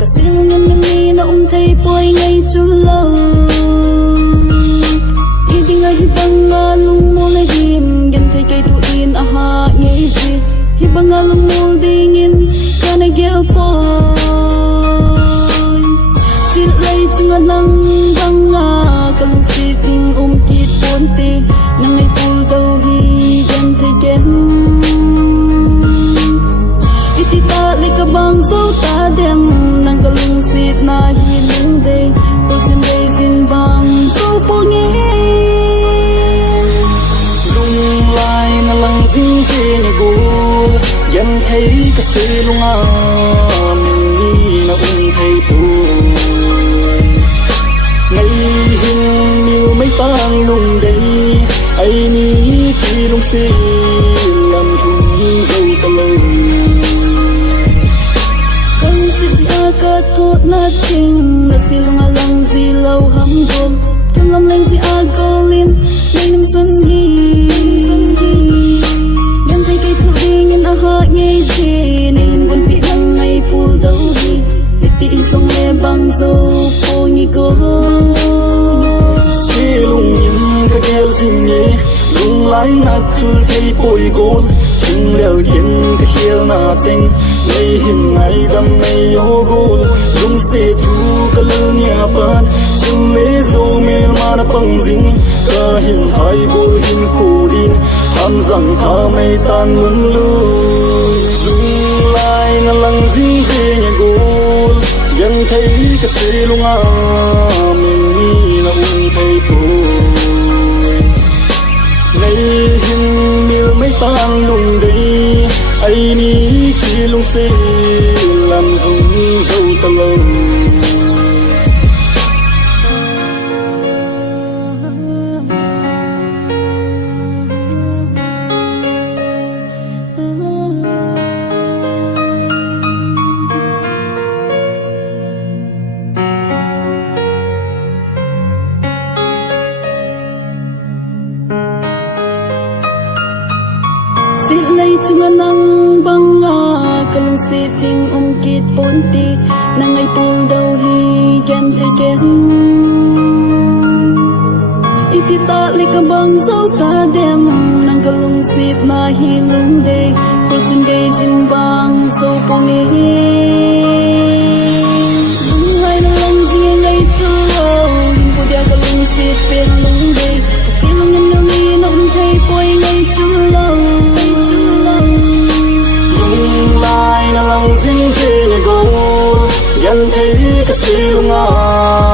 cả xí luôn nhân mình đi nó thấy bôi ngay chú lâu đi đi ngay băng ngà lung mô lấy ghim gần thấy cây thu in à ha nhảy gì hi băng ngà lung mô đi nghìn ca này gheo bôi xí lấy chung ngà lăng băng ngà cả lung xí tình kít bốn tì nang ngay phul đâu hi gần thấy ghém ta lấy cả băng dấu ta đem nàng cả lung xịt na hi lung đây khổ xin đây xin băng dấu phố nghe lung lai na lăng dinh dinh gu gần thấy cả xì lung à mình đi na thấy buồn ngày hình như mấy tang lung đây ai ni khi lung xì làm thùng dâu ta lời cả thốt na chinh na xì lung alang gì lâu hâm gồm thầm lòng lên gì agolin ngày năm xuân hi nhân thấy cây thu đi nhân a ha nghe gì nên buồn bị đắng ngày phù đâu đi tị sông lê băng dâu cô nhị cô xì lung nhìn cái ghel zim nhé lung lái na chul thấy bồi gôn kinh leo kiến cái hiel na chinh ngày hình ngày đâm ngày ô gôn lung xê thu cái lơ nhà ban chung lê dâu mê mà na băng dính cả hình hai cô hình khổ đin ham rằng tha mây tan muốn lưu lung lai na lăng dính dê nhà gôn gần thấy cái xê lung à mình đi na thấy buồn ngày hình như mấy tan lung đây ai ni khi lung xê làm hùng dâu ta lâu xí lấy chung anh nang băng ngà cả lung xí tình kít bốn tì nàng ngày phul đâu hi gần thấy ghém ít ta lấy cả băng dấu ta đem nàng cả lung xí na hi lung đây khổ xin gây xin băng dấu phố nghe lung hai nàng lăng gì ngày chú lâu hình cô đeo cả lung xí bên lung đây cả xí lung nhân nương đi nó thấy bôi ngày chú lâu lung lai na lăng dinh dinh gu gần thấy cái xì lung à